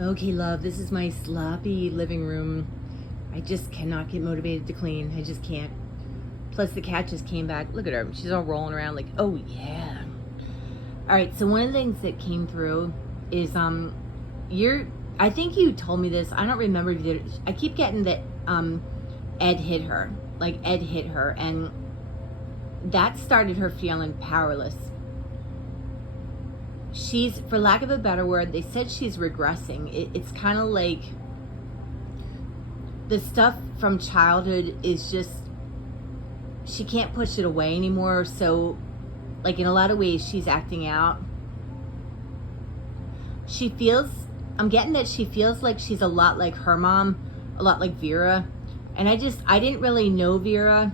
Okay, love, this is my sloppy living room. I just cannot get motivated to clean. I just can't. Plus, the cat just came back. Look at her. She's all rolling around like, oh, yeah. All right, so one of the things that came through is, I think you told me this. I don't remember if you did. I keep getting that, Ed hit her. Like, Ed hit her. And that started her feeling powerless. She's, for lack of a better word, they said she's regressing. It's kind of like the stuff from childhood is just, she can't push it away anymore. So, like, in a lot of ways, she's acting out. She feels, I'm getting that she feels like she's a lot like her mom, a lot like Vera. And I didn't really know Vera.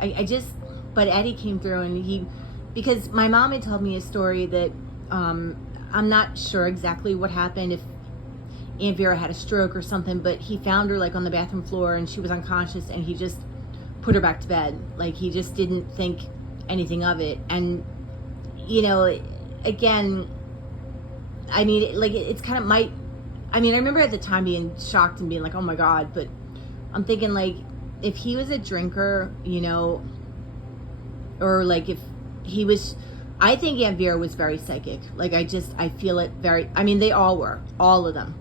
But Eddie came through and because my mom had told me a story that, I'm not sure exactly what happened, if Aunt Vera had a stroke or something, but he found her like on the bathroom floor and she was unconscious and he just put her back to bed. Like, he just didn't think anything of it. And, again, I mean, like, it's kind of I remember at the time being shocked and being like, oh my God, but I'm thinking, like, if he was a drinker, or like if he was, I think Aunt Vera was very psychic. Like, I feel it very, they all were, all of them.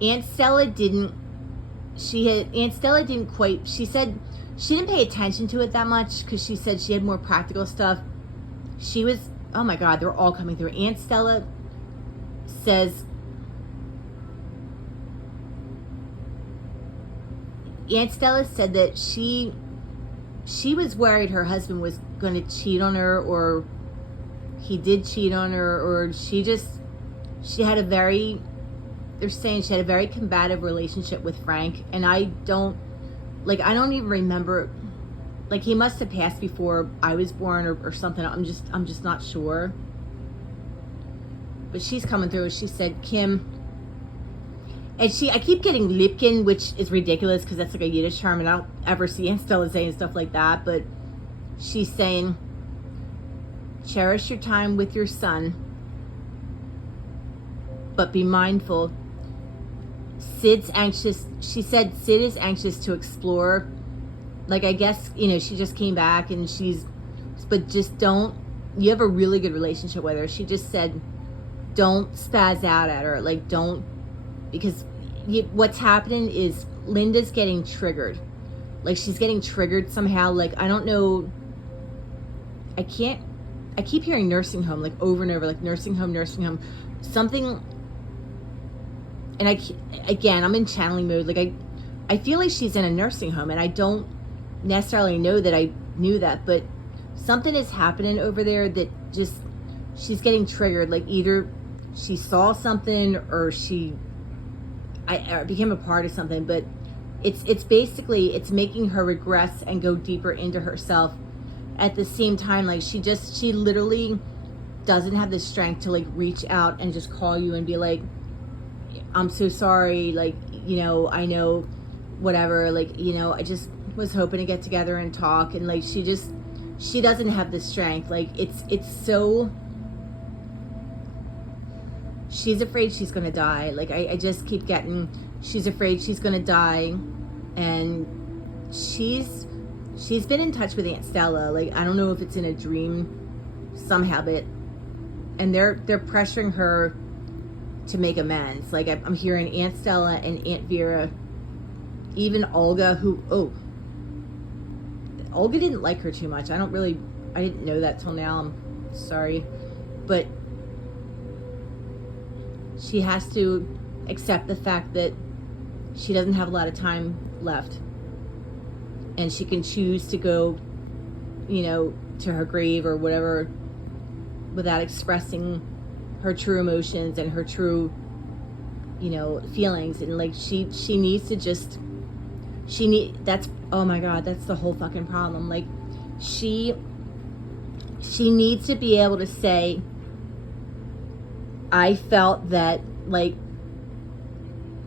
Aunt Stella didn't quite, she said she didn't pay attention to it that much because she said she had more practical stuff. She was, oh my God, they're all coming through. Aunt Stella says, that she was worried her husband was going to cheat on her, or he did cheat on her, or they're saying she had a very combative relationship with Frank. And I don't even remember, like, he must have passed before I was born or something. I'm just not sure. But she's coming through. She said, Kim, and I keep getting Lipkin, which is ridiculous because that's like a Yiddish term and I don't ever see Aunt Stella saying stuff like that. But she's saying, cherish your time with your son, but be mindful. Sid's anxious. She said Sid is anxious to explore. Like, I guess, she just came back and but just don't, you have a really good relationship with her. She just said, don't spaz out at her. Like, don't, because what's happening is Linda's getting triggered. Like, she's getting triggered somehow. Like, I don't know. I keep hearing nursing home, like, over and over, like, nursing home, something. And I'm in channeling mode. Like, I feel like she's in a nursing home, and I don't necessarily know that I knew that, but something is happening over there that just, she's getting triggered. Like, either she saw something or I became a part of something, but it's basically, it's making her regress and go deeper into herself. At the same time, like, she literally doesn't have the strength to, like, reach out and just call you and be like, I'm so sorry, like, I know, whatever, like, I just was hoping to get together and talk. And, like, she doesn't have the strength. Like, it's so, she's afraid she's gonna die. Like, I just keep getting, she's afraid she's gonna die. And she's been in touch with Aunt Stella. Like, I don't know if it's in a dream somehow, but, and they're pressuring her to make amends. Like, I'm hearing Aunt Stella and Aunt Vera, even Olga, Olga didn't like her too much. I didn't know that till now. I'm sorry. But she has to accept the fact that she doesn't have a lot of time left. And she can choose to go, to her grave or whatever without expressing her true emotions and her true, feelings. And, like, she needs to just, that's, oh my God, that's the whole fucking problem. Like, she needs to be able to say, I felt that, like,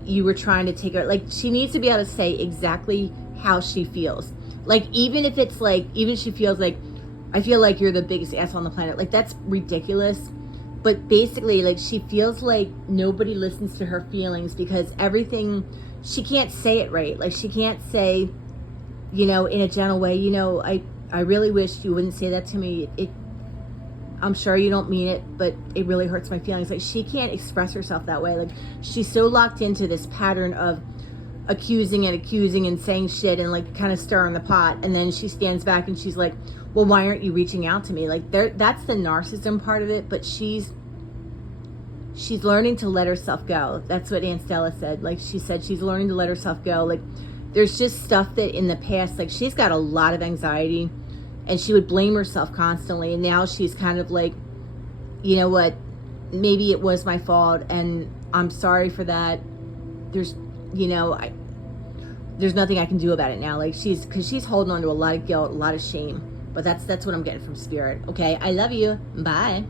you were trying to take her, like, she needs to be able to say exactly how she feels. Like, even if it's like, even if she feels like, I feel like you're the biggest ass on the planet, like, that's ridiculous. but basically, like, she feels like nobody listens to her feelings because everything, she can't say it right. Like, she can't say, you know, in a gentle way, you know, I really wish you wouldn't say that to me. I'm sure you don't mean it, but it really hurts my feelings. Like, she can't express herself that way. Like, she's so locked into this pattern of accusing and saying shit and like kind of stirring the pot, and then she stands back and she's like, well, why aren't you reaching out to me? Like, that's the narcissism part of it. But she's learning to let herself go. That's what Aunt Stella said. Like, she said she's learning to let herself go. Like, there's just stuff that in the past, like, she's got a lot of anxiety and she would blame herself constantly, and now she's kind of like, you know what, maybe it was my fault and I'm sorry for that. There's, you know, there's nothing I can do about it now. Like, because she's holding on to a lot of guilt, a lot of shame. But that's what I'm getting from Spirit. Okay, I love you. Bye.